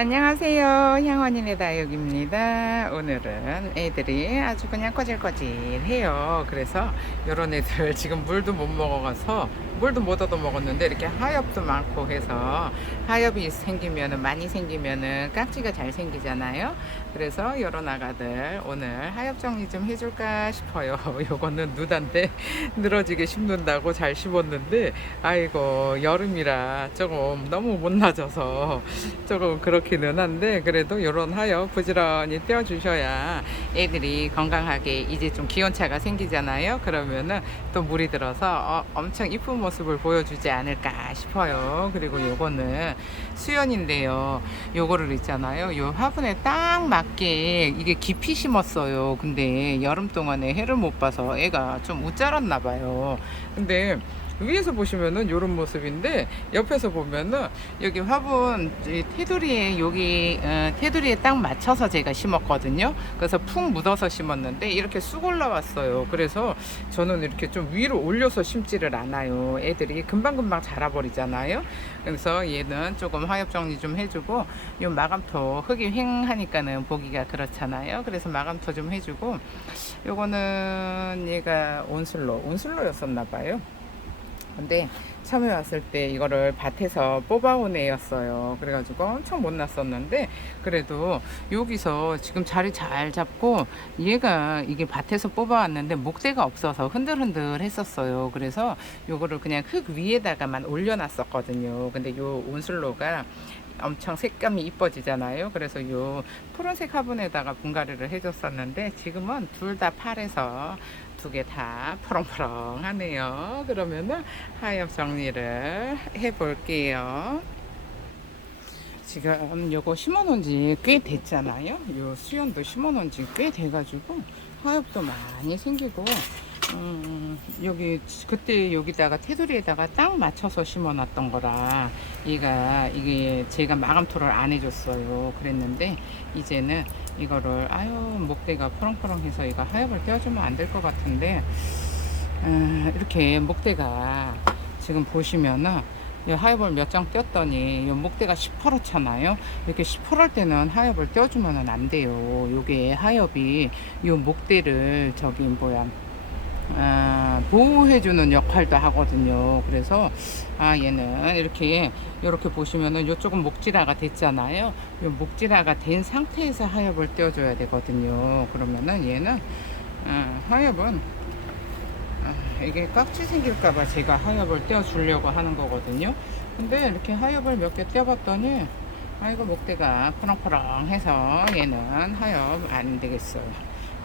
안녕하세요. 향원인의 다육입니다. 오늘은 애들이 아주 그냥 꺼질꺼질해요. 그래서 요런 애들 지금 물도 못 먹어가서 물도 못 얻어 먹었는데 이렇게 하엽도 많고 해서 하엽이 생기면은 많이 생기면은 깍지가 잘 생기잖아요. 그래서 요런 아가들 오늘 하엽 정리 좀 해줄까 싶어요. 요거는 누단데 늘어지게 심는다고 잘 심었는데 아이고 여름이라 조금 너무 못 낮아서 조금 그렇기는 한데 그래도 요런 하엽 부지런히 떼어주셔야 애들이 건강하게 이제 좀 기온차가 생기잖아요. 그러면은 또 물이 들어서 엄청 이쁜 모습을 보여주지 않을까 싶어요. 그리고 요거는 수연인데요. 요거를 있잖아요. 요 화분에 딱 맞게 이게 깊이 심었어요. 근데 여름 동안에 해를 못 봐서 애가 좀 웃자랐나 봐요. 근데 위에서 보시면은 이런 모습인데 옆에서 보면은 여기 화분 테두리에 여기 테두리에 딱 맞춰서 제가 심었거든요. 그래서 푹 묻어서 심었는데 이렇게 쑥 올라왔어요. 그래서 저는 이렇게 좀 위로 올려서 심지를 않아요. 애들이 금방금방 자라버리잖아요. 그래서 얘는 조금 화엽 정리 좀 해주고 요 마감토 흙이 휑하니까는 보기가 그렇잖아요. 그래서 마감토 좀 해주고 요거는 얘가 온슬로였었나 봐요. 근데 처음에 왔을 때 이거를 밭에서 뽑아온 애였어요. 그래가지고 엄청 못 났었는데 그래도 여기서 지금 자리 잘 잡고 얘가 이게 밭에서 뽑아왔는데 목대가 없어서 흔들흔들 했었어요. 그래서 요거를 그냥 흙 위에다가만 올려놨었거든요. 근데 요 온슬로가 엄청 색감이 이뻐지잖아요. 그래서 요 푸른색 화분에다가 분갈이를 해줬었는데 지금은 둘 다 팔에서 두 개 다 푸렁푸렁하네요. 그러면은 하엽 정리를 해볼게요. 지금 요거 심어놓은 지 꽤 됐잖아요. 요 수연도 심어놓은 지 꽤 돼가지고 하엽도 많이 생기고 여기 그때 여기다가 테두리에다가 딱 맞춰서 심어놨던 거라 이게 제가 마감토를 안 해줬어요. 그랬는데 이제는 이거를 아유 목대가 푸렁푸렁해서 이거 하엽을 떼어주면 안 될 것 같은데 이렇게 목대가 지금 보시면은 이 하엽을 몇 장 떼었더니 이 목대가 시퍼렇잖아요. 이렇게 시퍼럴 때는 하엽을 떼어주면 안 돼요. 요게 하엽이 이 목대를 저기 뭐야 보호해주는 역할도 하거든요. 그래서 얘는 이렇게 보시면은 이쪽은 목질화가 됐잖아요. 이 목질화가 된 상태에서 하엽을 떼어줘야 되거든요. 그러면은 얘는 하엽은 이게 깍지 생길까봐 제가 하엽을 떼어주려고 하는 거거든요. 근데 이렇게 하엽을 몇 개 떼어봤더니 아이고 목대가 푸렁푸렁해서 얘는 하엽 안 되겠어요.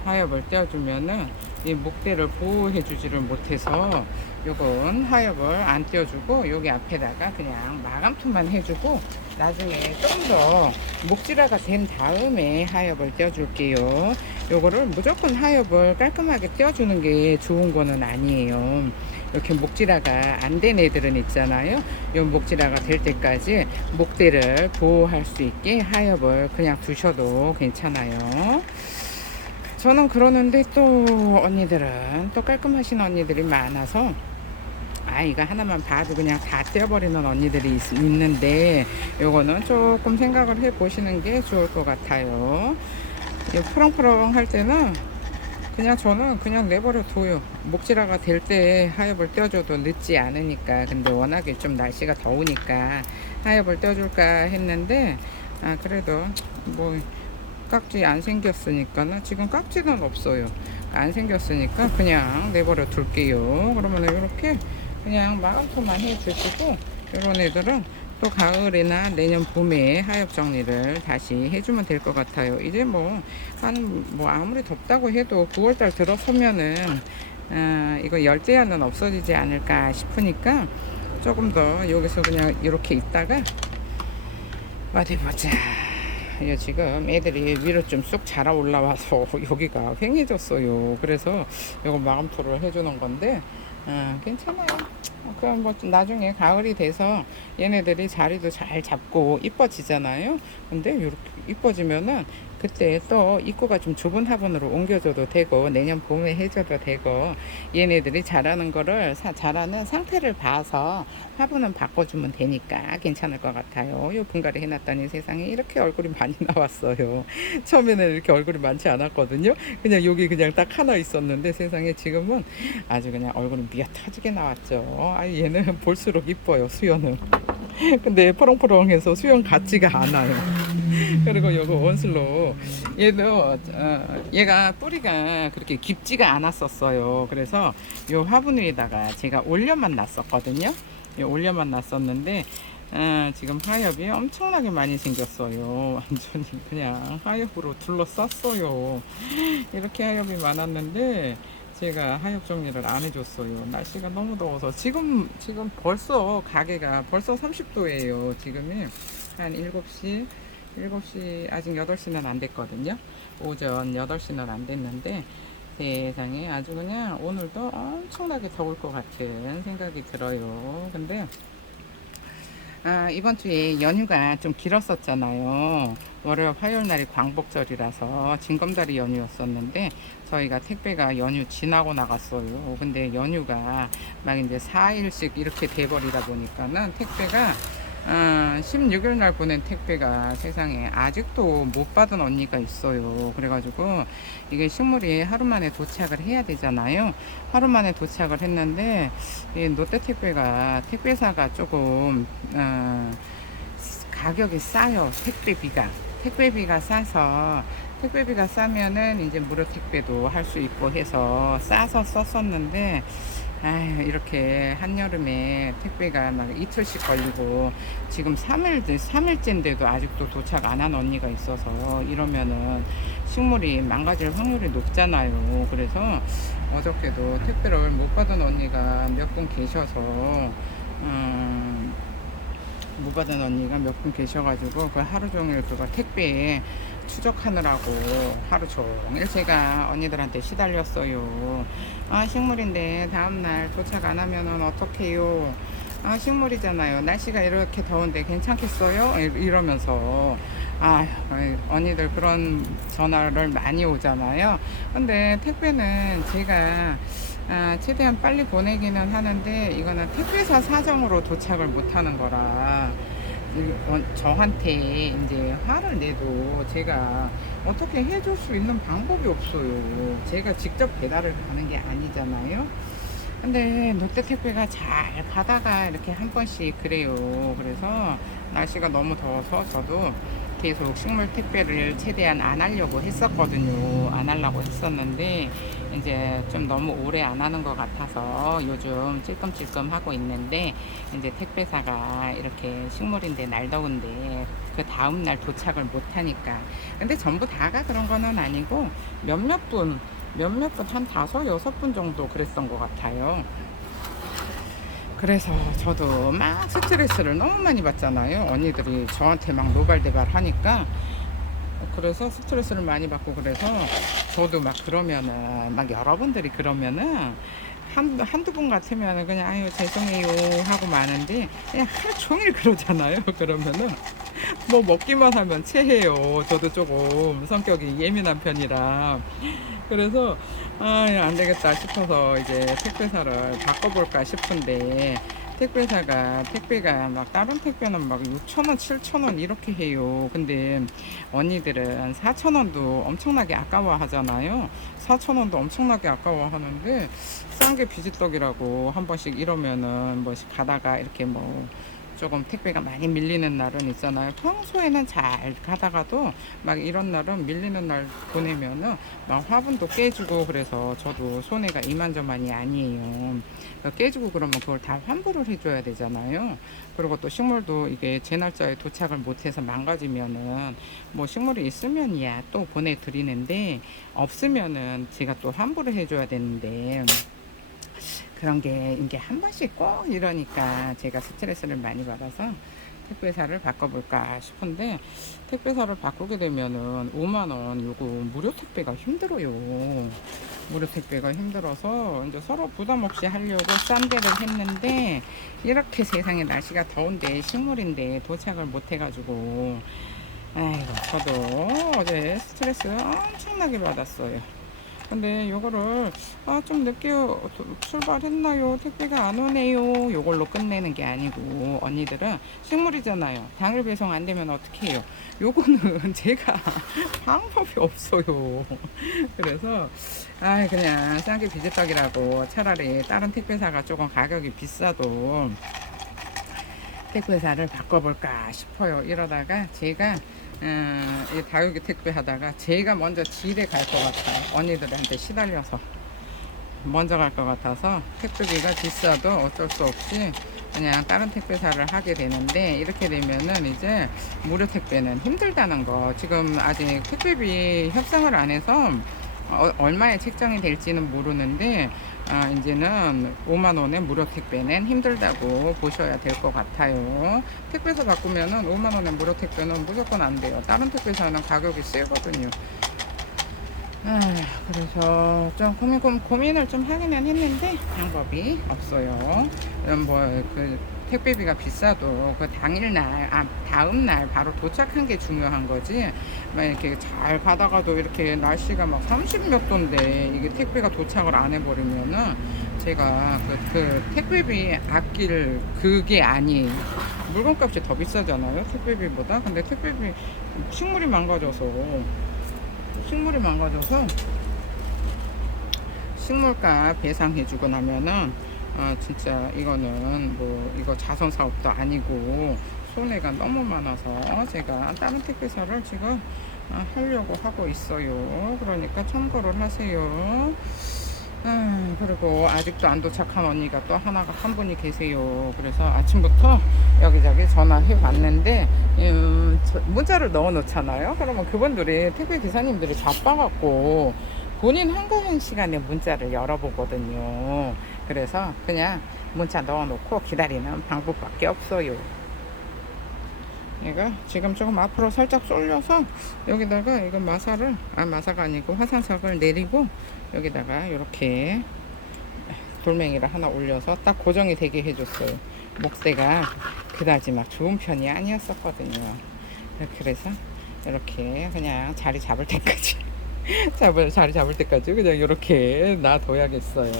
하엽을 떼어주면은 이 목대를 보호해주지를 못해서 요건 하엽을 안 떼어주고 여기 앞에다가 그냥 마감토만 해주고 나중에 좀 더 목질화가 된 다음에 하엽을 떼어줄게요. 요거를 무조건 하엽을 깔끔하게 떼어주는 게 좋은 거는 아니에요. 이렇게 목질화가 안 된 애들은 있잖아요. 요 목질화가 될 때까지 목대를 보호할 수 있게 하엽을 그냥 두셔도 괜찮아요. 저는 그러는데 또 언니들은 또 깔끔하신 언니들이 많아서 이거 하나만 봐도 그냥 다 떼어버리는 언니들이 있는데 요거는 조금 생각을 해 보시는 게 좋을 것 같아요. 이 푸렁푸렁 할 때는 그냥 저는 그냥 내버려 둬요. 목질화가 될 때 하엽을 떼어줘도 늦지 않으니까. 근데 워낙에 좀 날씨가 더우니까 하엽을 떼어줄까 했는데 그래도 뭐 깍지 안 생겼으니까 지금 깍지는 없어요. 안 생겼으니까 그냥 내버려 둘게요. 그러면 이렇게 그냥 마감토만 해주시고 이런 애들은 또 가을이나 내년 봄에 하엽 정리를 다시 해주면 될 것 같아요. 이제 뭐 아무리 덥다고 해도 9월달 들어서면은 이거 열대야는 없어지지 않을까 싶으니까 조금 더 여기서 그냥 이렇게 있다가 어디 보자. 지금 애들이 위로 좀 쑥 자라 올라와서 여기가 휑해졌어요. 그래서 이거 마감토를 해주는 건데 괜찮아요. 그럼 뭐 나중에 가을이 돼서 얘네들이 자리도 잘 잡고 이뻐지잖아요. 근데 이렇게 이뻐지면은 그때 또 입구가 좀 좁은 화분으로 옮겨줘도 되고 내년 봄에 해줘도 되고 얘네들이 자라는 거를 자라는 상태를 봐서 화분은 바꿔주면 되니까 괜찮을 것 같아요. 요 분갈이 해놨더니 세상에 이렇게 얼굴이 많이 나왔어요. 처음에는 이렇게 얼굴이 많지 않았거든요. 그냥 여기 그냥 딱 하나 있었는데 세상에 지금은 아주 그냥 얼굴이 미어 터지게 나왔죠. 아, 얘는 볼수록 이뻐요, 수연은. 근데 포롱포롱해서 수연 같지가 않아요. 그리고 요거 원슬로 얘도 얘가 뿌리가 그렇게 깊지가 않았었어요. 그래서 요 화분 위에다가 제가 올려만 놨었거든요. 요 올려만 놨었는데 지금 하엽이 엄청나게 많이 생겼어요. 완전히 그냥 하엽으로 둘러쌌어요. 이렇게 하엽이 많았는데 제가 하엽 정리를 안 해줬어요. 날씨가 너무 더워서 지금 벌써 가게가 벌써 30도예요. 지금이 한 7시 아직 8시는 안 됐거든요. 오전 8시는 안 됐는데 세상에 아주 그냥 오늘도 엄청나게 더울 것 같은 생각이 들어요. 근데 이번 주에 연휴가 좀 길었었잖아요. 월요일, 화요일 날이 광복절이라서 징검다리 연휴였었는데 저희가 택배가 연휴 지나고 나갔어요. 근데 연휴가 막 이제 4일씩 이렇게 돼버리다 보니까는 택배가 16일 날 보낸 택배가 세상에 아직도 못 받은 언니가 있어요. 그래가지고 이게 식물이 하루 만에 도착을 해야 되잖아요. 하루 만에 도착을 했는데 이 롯데 택배가 택배사가 조금 가격이 싸요. 택배비가 싸서 택배비가 싸면은 이제 무료 택배도 할 수 있고 해서 싸서 썼었는데 아휴, 이렇게 한여름에 택배가 막 이틀씩 걸리고 지금 3일째인데도 아직도 도착 안 한 언니가 있어서 이러면은 식물이 망가질 확률이 높잖아요. 그래서 어저께도 택배를 못 받은 언니가 몇 분 계셔서 못 받은 언니가 몇 분 계셔가지고 그 하루 종일 그거 택배 추적하느라고 하루 종일 제가 언니들한테 시달렸어요. 식물인데 다음날 도착 안 하면은 어떡해요. 식물이잖아요. 날씨가 이렇게 더운데 괜찮겠어요? 이러면서 언니들 그런 전화를 많이 오잖아요. 근데 택배는 제가 최대한 빨리 보내기는 하는데 이거는 택배사 사정으로 도착을 못하는 거라 저한테 이제 화를 내도 제가 어떻게 해줄 수 있는 방법이 없어요. 제가 직접 배달을 가는 게 아니잖아요. 근데 롯데 택배가 잘 가다가 이렇게 한 번씩 그래요. 그래서 날씨가 너무 더워서 저도 계속 식물 택배를 최대한 안 하려고 했었거든요. 안 하려고 했었는데 이제 좀 너무 오래 안 하는 것 같아서 요즘 찔끔찔끔 하고 있는데 이제 택배사가 이렇게 식물인데 날 더운데 그 다음날 도착을 못 하니까 근데 전부 다가 그런 거는 아니고 몇몇 분 한 5-6분 정도 그랬던 것 같아요. 그래서 저도 막 스트레스를 너무 많이 받잖아요. 언니들이 저한테 막 노발대발 하니까 그래서 스트레스를 많이 받고 그래서 저도 막 그러면은 막 여러분들이 그러면은 한두 분 같으면은 그냥 아유 죄송해요 하고 마는데 그냥 하루 종일 그러잖아요. 그러면은 뭐 먹기만 하면 체해요. 저도 조금 성격이 예민한 편이라 그래서 안 되겠다 싶어서 이제 택배사를 바꿔볼까 싶은데 택배가 막 다른 택배는 막 6,000원, 7,000원 이렇게 해요. 근데 언니들은 4,000원도 엄청나게 아까워 하잖아요. 4,000원도 엄청나게 아까워 하는데 싼 게 비지떡이라고 한 번씩 이러면은 뭐 가다가 이렇게 뭐 조금 택배가 많이 밀리는 날은 있잖아요. 평소에는 잘 가다가도 막 이런 날은 밀리는 날 보내면은 막 화분도 깨지고 그래서 저도 손해가 이만저만이 아니에요. 깨지고 그러면 그걸 다 환불을 해줘야 되잖아요. 그리고 또 식물도 이게 제 날짜에 도착을 못해서 망가지면은 뭐 식물이 있으면이야 또 보내드리는데 없으면은 제가 또 환불을 해줘야 되는데 그런 게 이게 한 번씩 꼭 이러니까 제가 스트레스를 많이 받아서 택배사를 바꿔볼까 싶은데, 택배사를 바꾸게 되면은 5만원 요거 무료 택배가 힘들어요. 무료 택배가 힘들어서 이제 서로 부담 없이 하려고 싼 데를 했는데, 이렇게 세상에 날씨가 더운데 식물인데 도착을 못 해가지고, 아이고, 저도 어제 스트레스 엄청나게 받았어요. 근데 요거를 좀 늦게 출발했나요? 택배가 안 오네요. 요걸로 끝내는 게 아니고, 언니들은 식물이잖아요. 당일 배송 안 되면 어떻게 해요? 요거는 제가 방법이 없어요. 그래서 그냥 싸게 비지떡이라고 차라리 다른 택배사가 조금 가격이 비싸도 택배사를 바꿔볼까 싶어요. 이러다가 제가 이 다육이 택배 하다가 제가 먼저 집에 갈 것 같아요. 언니들한테 시달려서 먼저 갈 것 같아서, 택배비가 비싸도 어쩔 수 없이 그냥 다른 택배사를 하게 되는데, 이렇게 되면은 이제 무료 택배는 힘들다는 거. 지금 아직 택배비 협상을 안 해서 얼마에 책정이 될지는 모르는데, 이제는 5만원의 무료 택배는 힘들다고 보셔야 될 것 같아요. 택배사 바꾸면은 5만원의 무료 택배는 무조건 안 돼요. 다른 택배사는 가격이 세거든요. 그래서 좀 고민을 좀 하기는 했는데 방법이 없어요. 그 택배비가 비싸도 그 당일날, 다음날 바로 도착한 게 중요한 거지. 막 이렇게 잘 가다가도 이렇게 날씨가 막 30 몇 도인데 이게 택배가 도착을 안 해버리면은 제가 그 택배비 아낄 그게 아니에요. 물건값이 더 비싸잖아요, 택배비보다. 근데 택배비 식물이 망가져서 식물값 배상해주고 나면은 진짜 이거는 뭐 이거 자선 사업도 아니고 손해가 너무 많아서 제가 다른 택배사를 지금 하려고 하고 있어요. 그러니까 참고를 하세요. 그리고 아직도 안 도착한 언니가 또 한 분이 계세요. 그래서 아침부터 여기저기 전화해 봤는데, 문자를 넣어 놓잖아요. 그러면 그분들이, 택배 기사님들이 바빠갖고 본인 한가한 시간에 문자를 열어보거든요. 그래서 그냥 문자 넣어 놓고 기다리는 방법밖에 없어요. 얘가 지금 조금 앞으로 살짝 쏠려서 여기다가 이거 마사가 아니고 화산석을 내리고 여기다가 이렇게 돌멩이를 하나 올려서 딱 고정이 되게 해줬어요. 목대가 그다지 막 좋은 편이 아니었었거든요. 그래서 이렇게 그냥 자리 잡을 때까지 자리 잡을 때까지 그냥 이렇게 놔둬야겠어요.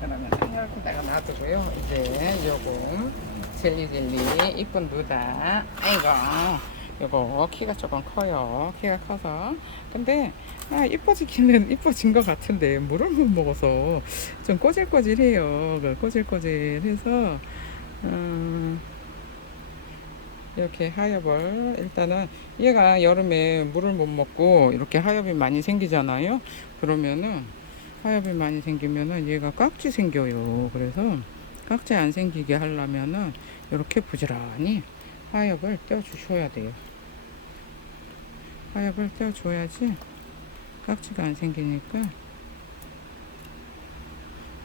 그러면 이렇게다가 놔두고요. 이제 요거 젤리 이쁜 누다. 아이고, 요거 키가 조금 커요. 키가 커서. 근데 이뻐진 것 같은데 물을 못 먹어서 좀 꼬질꼬질해요. 꼬질꼬질해서 이렇게 하엽을, 일단은 얘가 여름에 물을 못 먹고 이렇게 하엽이 많이 생기잖아요. 그러면은 하엽이 많이 생기면은 얘가 깍지 생겨요. 그래서 깍지 안 생기게 하려면은 이렇게 부지런히 하엽을 떼어주셔야 돼요. 하엽을 떼어줘야지 깍지가 안 생기니까.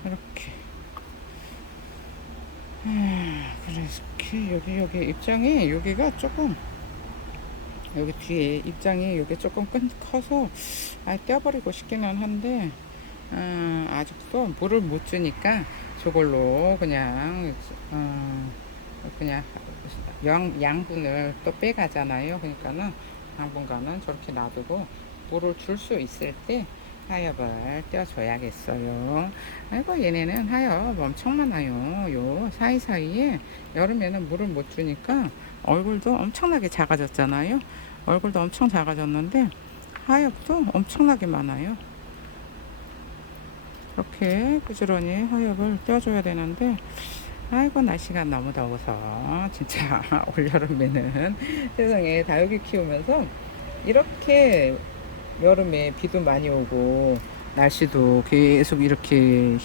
이렇게. 그래서 여기 입장이, 여기가 조금, 여기 뒤에 입장이 여기 조금 커서 떼어버리고 싶기는 한데, 아직도 물을 못 주니까 저걸로 그냥 양분을 또 빼가잖아요. 그러니까는 당분간은 저렇게 놔두고 물을 줄 수 있을 때 하엽을 떼어줘야겠어요. 아이고, 얘네는 하엽 엄청 많아요. 요 사이사이에 여름에는 물을 못 주니까 얼굴도 엄청나게 작아졌잖아요. 얼굴도 엄청 작아졌는데 하엽도 엄청나게 많아요. 이렇게 부지런히 하엽을 떼어줘야 되는데, 아이고, 날씨가 너무 더워서 진짜 올여름에는 세상에 다육이 키우면서 이렇게 여름에 비도 많이 오고 날씨도 계속 이렇게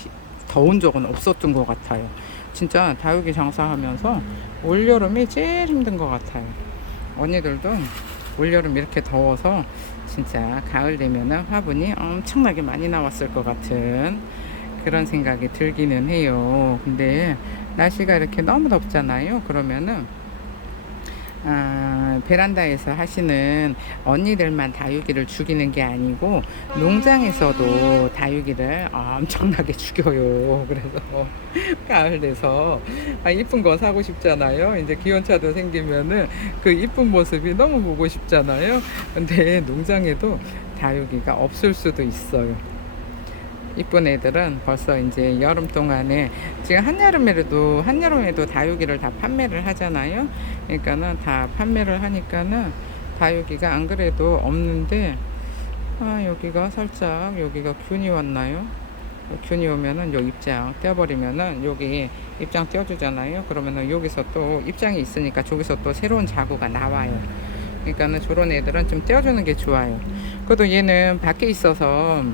더운 적은 없었던 것 같아요. 진짜 다육이 장사하면서 올여름이 제일 힘든 것 같아요. 언니들도 올여름 이렇게 더워서 진짜 가을 되면은 화분이 엄청나게 많이 나왔을 것 같은 그런 생각이 들기는 해요. 근데 날씨가 이렇게 너무 덥잖아요. 그러면은 베란다에서 하시는 언니들만 다육이를 죽이는 게 아니고 농장에서도 다육이를 엄청나게 죽여요. 그래서 가을 돼서 이쁜 거 사고 싶잖아요. 이제 기온차도 생기면은 그 이쁜 모습이 너무 보고 싶잖아요. 근데 농장에도 다육이가 없을 수도 있어요. 이쁜 애들은 벌써 이제 여름 동안에 지금 한여름에도 다육이를 다 판매를 하잖아요. 그러니까는 다 판매를 하니까는 다육이가 안 그래도 없는데 여기가 살짝 여기가 균이 왔나요? 균이 오면은 요 입장 떼어버리면은 여기 입장 떼어주잖아요. 그러면은 여기서 또 입장이 있으니까 저기서 또 새로운 자구가 나와요. 그러니까는 저런 애들은 좀 떼어주는 게 좋아요. 그래도 얘는 밖에 있어서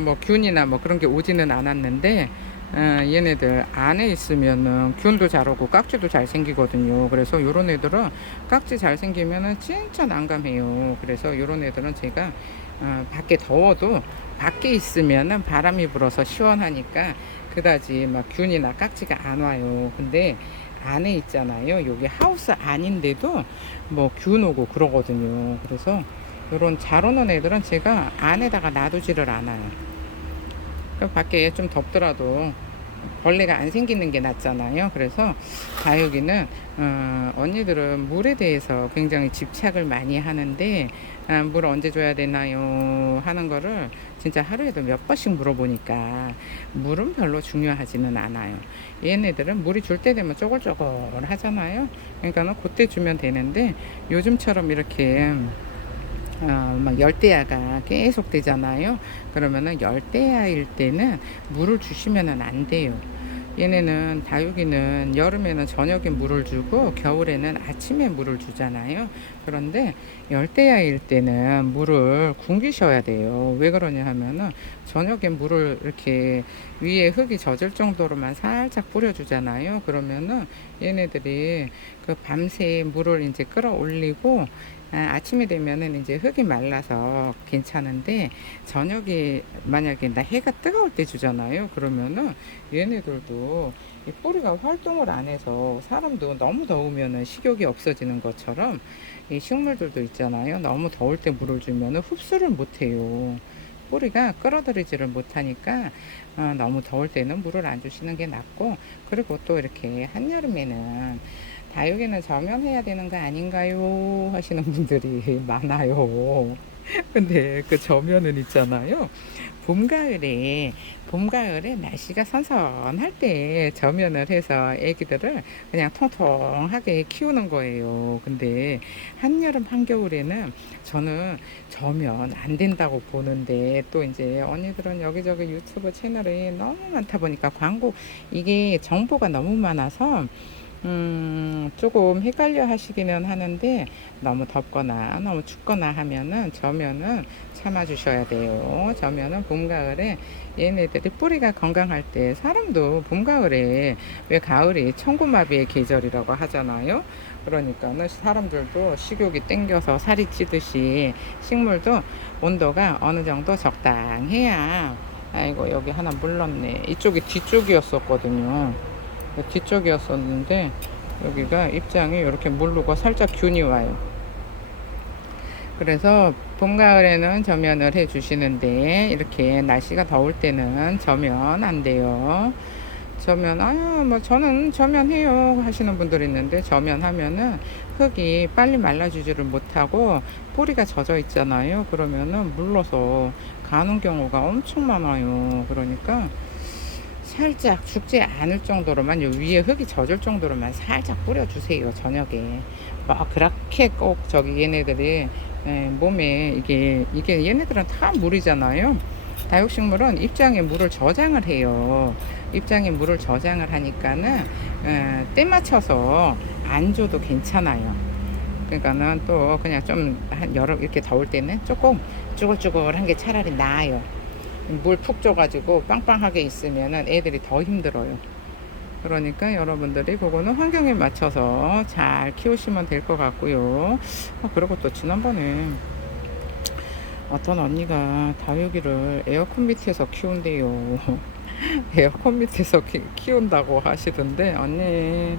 뭐 균이나 뭐 그런 게 오지는 않았는데 얘네들 안에 있으면은 균도 잘 오고 깍지도 잘 생기거든요. 그래서 요런 애들은 깍지 잘 생기면은 진짜 난감해요. 그래서 요런 애들은 제가 밖에 더워도 밖에 있으면은 바람이 불어서 시원하니까 그다지 막 균이나 깍지가 안 와요. 근데 안에 있잖아요. 여기 하우스 아닌데도 뭐 균 오고 그러거든요. 그래서 요런 잘 오는 애들은 제가 안에다가 놔두지를 않아요. 그 밖에 좀 덥더라도 벌레가 안 생기는 게 낫잖아요. 그래서 다육이는 언니들은 물에 대해서 굉장히 집착을 많이 하는데 물 언제 줘야 되나요 하는 거를 진짜 하루에도 몇 번씩 물어보니까 물은 별로 중요하지는 않아요. 얘네들은 물이 줄 때 되면 쪼글쪼글 하잖아요. 그러니까 그때 주면 되는데 요즘처럼 이렇게 막 열대야가 계속 되잖아요. 그러면은 열대야일 때는 물을 주시면은 안 돼요. 얘네는 다육이는 여름에는 저녁에 물을 주고 겨울에는 아침에 물을 주잖아요. 그런데 열대야일 때는 물을 굶기셔야 돼요. 왜 그러냐 하면은 저녁에 물을 이렇게 위에 흙이 젖을 정도로만 살짝 뿌려주잖아요. 그러면은 얘네들이 그 밤새 물을 이제 끌어올리고 아침이 되면은 이제 흙이 말라서 괜찮은데 저녁에 만약에 나 해가 뜨거울 때 주잖아요. 그러면은 얘네들도 이 뿌리가 활동을 안 해서 사람도 너무 더우면은 식욕이 없어지는 것처럼 이 식물들도 있잖아요. 너무 더울 때 물을 주면은 흡수를 못 해요. 뿌리가 끌어들이지를 못하니까 너무 더울 때는 물을 안 주시는 게 낫고, 그리고 또 이렇게 한여름에는 다육이는 저면해야 되는 거 아닌가요 하시는 분들이 많아요. 근데 그 저면은 있잖아요. 봄 가을에 날씨가 선선할 때 저면을 해서 애기들을 그냥 통통하게 키우는 거예요. 근데 한여름 한겨울에는 저는 저면 안 된다고 보는데, 또 이제 언니들은 여기저기 유튜브 채널이 너무 많다 보니까 이게 정보가 너무 많아서 조금 헷갈려 하시기는 하는데, 너무 덥거나 너무 춥거나 하면은 저면은 참아 주셔야 돼요. 저면은 봄, 가을에 얘네들이 뿌리가 건강할 때, 사람도 봄, 가을에 왜 가을이 천고마비의 계절이라고 하잖아요. 그러니까는 사람들도 식욕이 땡겨서 살이 찌듯이 식물도 온도가 어느 정도 적당해야, 아이고 여기 하나 물렀네. 이쪽이 뒤쪽이었었거든요. 뒤쪽이었었는데 여기가 입장이 이렇게 물르고 살짝 균이 와요. 그래서 봄, 가을에는 저면을 해 주시는데 이렇게 날씨가 더울 때는 저면 안 돼요. 저면 뭐 저는 저면해요 하시는 분들이 있는데, 저면하면은 흙이 빨리 말라주지를 못하고 뿌리가 젖어 있잖아요. 그러면은 물러서 가는 경우가 엄청 많아요. 그러니까 살짝 죽지 않을 정도로만, 요 위에 흙이 젖을 정도로만 살짝 뿌려주세요. 저녁에 뭐 그렇게 꼭 저기 얘네들이 몸에 이게 얘네들은 다 물이잖아요. 다육식물은 입장에 물을 저장을 해요. 입장에 물을 저장을 하니까는 때 맞춰서 안 줘도 괜찮아요. 그러니까는 또 그냥 좀 여름 이렇게 더울 때는 조금 쭈글쭈글한 게 차라리 나아요. 물 푹 줘가지고 빵빵하게 있으면은 애들이 더 힘들어요. 그러니까 여러분들이 그거는 환경에 맞춰서 잘 키우시면 될 것 같고요. 그리고 또 지난번에 어떤 언니가 다육이를 에어컨 밑에서 키운대요. 에어컨 밑에서 키운다고 하시던데, 언니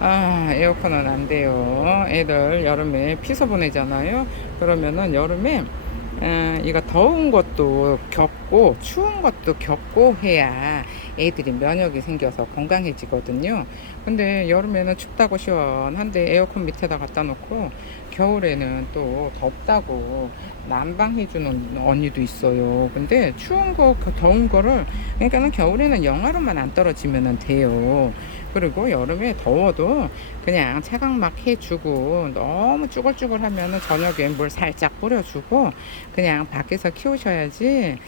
에어컨은 안 돼요. 애들 여름에 피서 보내잖아요. 그러면은 여름에 이거 더운 것도 겪고 추운 것도 겪고 해야 애들이 면역이 생겨서 건강해지거든요. 근데 여름에는 춥다고 시원한데 에어컨 밑에다 갖다 놓고 겨울에는 또 덥다고 난방해주는 언니도 있어요. 근데 추운 거, 더운 거를, 그러니까는 겨울에는 영하로만 안 떨어지면 돼요. 그리고 여름에 더워도 그냥 차각막 해주고 너무 쭈글쭈글 하면은 저녁에 물 살짝 뿌려주고 그냥 밖에서 키우셔야지.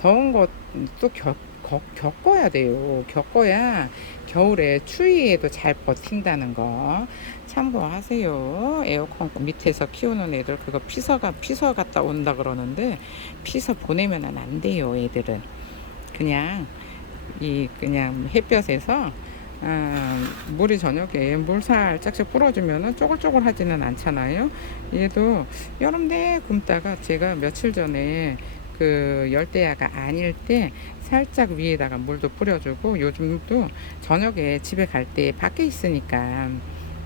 더운 것도 겪어야 돼요. 겪어야 겨울에 추위에도 잘 버틴다는 거 참고하세요. 에어컨 밑에서 키우는 애들 그거 피서 갔다 온다 그러는데 피서 보내면 안 돼요. 애들은 그냥 햇볕에서 물이 저녁에 물 살짝씩 뿌려주면은 쪼글쪼글 하지는 않잖아요. 얘도 여름 내 굶다가 제가 며칠 전에 그 열대야가 아닐 때 살짝 위에다가 물도 뿌려주고, 요즘도 저녁에 집에 갈 때 밖에 있으니까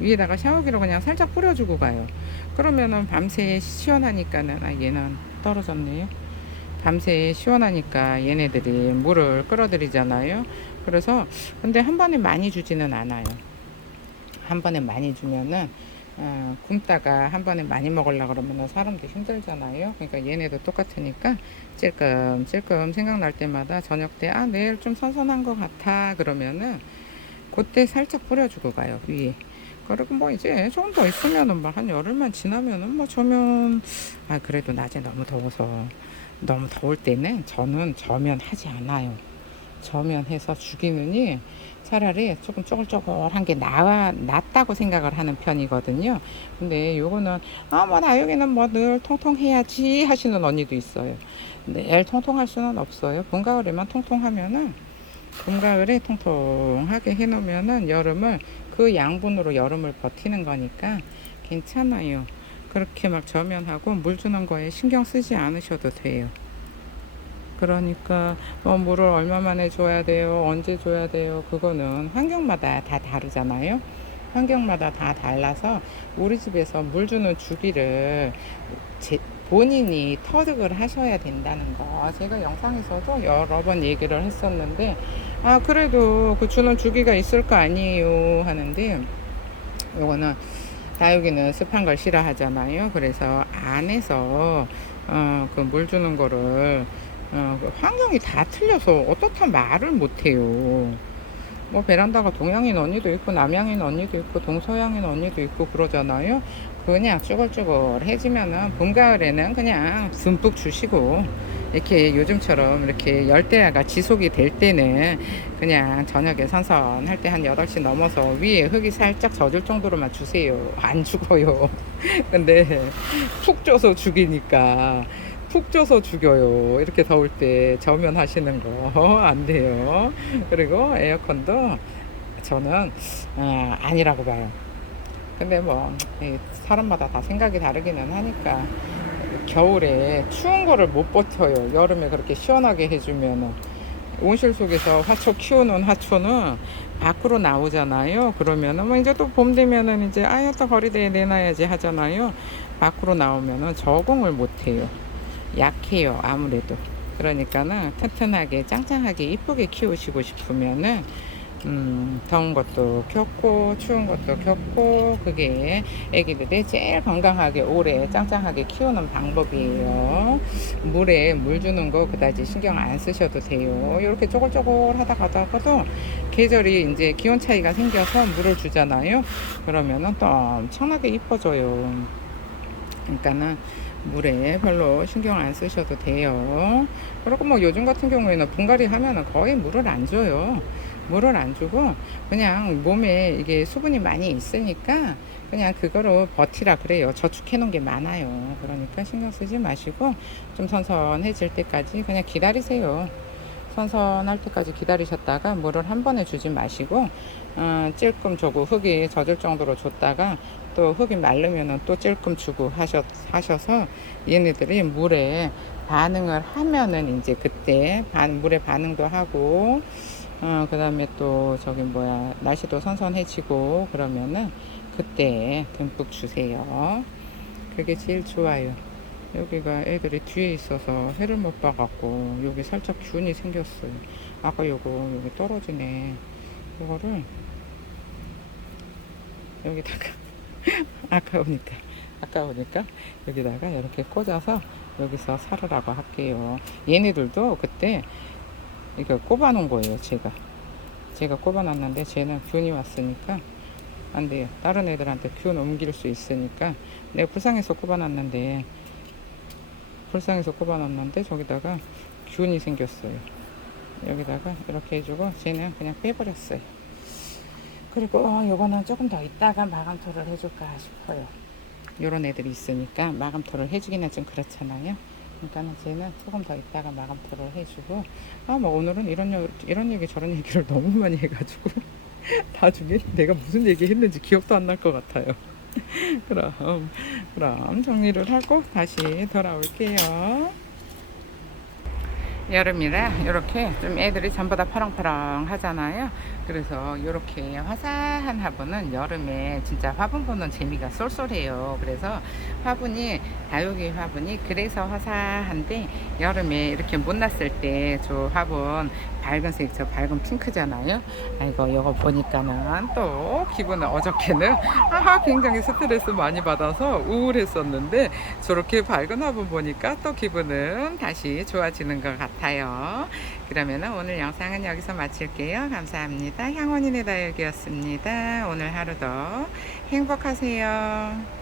위에다가 샤워기로 그냥 살짝 뿌려주고 가요. 그러면은 밤새 시원하니까는, 얘는 떨어졌네요. 밤새 시원하니까 얘네들이 물을 끌어들이잖아요. 그래서 근데 한 번에 많이 주지는 않아요. 한 번에 많이 주면은 굶다가 한 번에 많이 먹으려고 그러면 사람도 힘들잖아요. 그러니까 얘네도 똑같으니까 찔끔찔끔 생각날 때마다 저녁 때 내일 좀 선선한 것 같아 그러면은 그때 살짝 뿌려주고 가요, 위에. 그리고 뭐 이제 조금 더 있으면은 뭐 한 열흘만 지나면은 뭐 저면, 그래도 낮에 너무 더울 때는 저는 저면 하지 않아요. 저면해서 죽이느니 차라리 조금 쪼글쪼글한 게 낫다고 생각을 하는 편이거든요. 근데 요거는 뭐 나 여기는 뭐 늘 통통해야지 하시는 언니도 있어요. 매일 통통할 수는 없어요. 봄 가을에만 통통하면은, 봄 가을에 통통하게 해놓으면은 여름을 그 양분으로 여름을 버티는 거니까 괜찮아요. 그렇게 막 저면하고 물 주는 거에 신경 쓰지 않으셔도 돼요. 그러니까 물을 얼마 만에 줘야 돼요, 언제 줘야 돼요, 그거는 환경마다 다 다르잖아요. 환경마다 다 달라서 우리 집에서 물 주는 주기를 본인이 터득을 하셔야 된다는 거 제가 영상에서도 여러 번 얘기를 했었는데, 그래도 그 주는 주기가 있을 거 아니에요 하는데, 요거는 다육이는 습한 걸 싫어하잖아요. 그래서 안에서 그 물 주는 거를 그 환경이 다 틀려서 어떻다 말을 못해요. 뭐 베란다가 동양인 언니도 있고 남양인 언니도 있고 동서양인 언니도 있고 그러잖아요. 그냥 쭈글쭈글 해지면은 봄 가을에는 그냥 듬뿍 주시고, 이렇게 요즘처럼 이렇게 열대야가 지속이 될 때는 그냥 저녁에 선선할 때 한 8시 넘어서 위에 흙이 살짝 젖을 정도로만 주세요. 안 죽어요. 근데 푹 쪄서 죽이니까 푹 쪄서 죽여요. 이렇게 더울 때 저면 하시는 거 안 돼요. 그리고 에어컨도 저는 아니라고 봐요. 근데 뭐 사람마다 다 생각이 다르기는 하니까 겨울에 추운 거를 못 버텨요. 여름에 그렇게 시원하게 해주면은 온실 속에서 화초 키우는 화초는 밖으로 나오잖아요. 그러면은 뭐 이제 또 봄 되면은 이제 또 거리대에 내놔야지 하잖아요. 밖으로 나오면은 적응을 못 해요. 약해요, 아무래도. 그러니까는 튼튼하게 짱짱하게 이쁘게 키우시고 싶으면은 더운 것도 겪고 추운 것도 겪고, 그게 애기들이 제일 건강하게 오래 짱짱하게 키우는 방법이에요. 물에 물 주는 거 그다지 신경 안 쓰셔도 돼요. 이렇게 쪼글쪼글 하다 가다가도 계절이 이제 기온 차이가 생겨서 물을 주잖아요. 그러면은 또 엄청나게 이뻐져요. 그러니까는 물에 별로 신경 안 쓰셔도 돼요. 그리고 뭐 요즘 같은 경우에는 분갈이 하면은 거의 물을 안 줘요. 물을 안 주고 그냥 몸에 이게 수분이 많이 있으니까 그냥 그거로 버티라 그래요. 저축해 놓은 게 많아요. 그러니까 신경 쓰지 마시고 좀 선선해질 때까지 그냥 기다리세요. 선선할 때까지 기다리셨다가 물을 한 번에 주지 마시고 찔끔 주고 흙이 젖을 정도로 줬다가 또 흙이 마르면은 또 찔끔 주고 하셔서 얘네들이 물에 반응을 하면은 이제 그때 물에 반응도 하고 그 다음에 또 저기 뭐야 날씨도 선선해지고 그러면은 그때 듬뿍 주세요. 그게 제일 좋아요. 여기가 애들이 뒤에 있어서 해를 못 봐갖고 여기 살짝 균이 생겼어요. 아까 요거 여기 떨어지네. 이거를 여기다가 아까우니까 여기다가 이렇게 꽂아서 여기서 살으라고 할게요. 얘네들도 그때 이거 꼽아놓은 거예요. 제가 꼽아놨는데 쟤는 균이 왔으니까 안 돼요. 다른 애들한테 균 옮길 수 있으니까 내가 불쌍해서 꼽아놨는데 저기다가 균이 생겼어요. 여기다가 이렇게 해주고 쟤는 그냥 빼버렸어요. 그리고 요거는 조금 더 있다가 마감토를 해줄까 싶어요. 요런 애들이 있으니까 마감토를 해주기는 좀 그렇잖아요. 그러니까는 쟤는 조금 더 있다가 마감토를 해주고 뭐 오늘은 이런 얘기 저런 얘기를 너무 많이 해가지고 나중에 내가 무슨 얘기 했는지 기억도 안 날 것 같아요. 그럼 정리를 하고 다시 돌아올게요. 여름이라 이렇게 좀 애들이 전부 다 파랑파랑 하잖아요. 그래서 이렇게 화사한 화분은 여름에 진짜 화분 보는 재미가 쏠쏠해요. 그래서 다육이 화분이 그래서 화사한데 여름에 이렇게 못 났을 때 저 화분 밝은색 저 밝은 핑크잖아요. 아이고 이거 보니까는 또 기분은 어저께는 굉장히 스트레스 많이 받아서 우울했었는데 저렇게 밝은 화분 보니까 또 기분은 다시 좋아지는 것 같아요. 그러면은 오늘 영상은 여기서 마칠게요. 감사합니다. 향원이네 다육이었습니다. 오늘 하루도 행복하세요.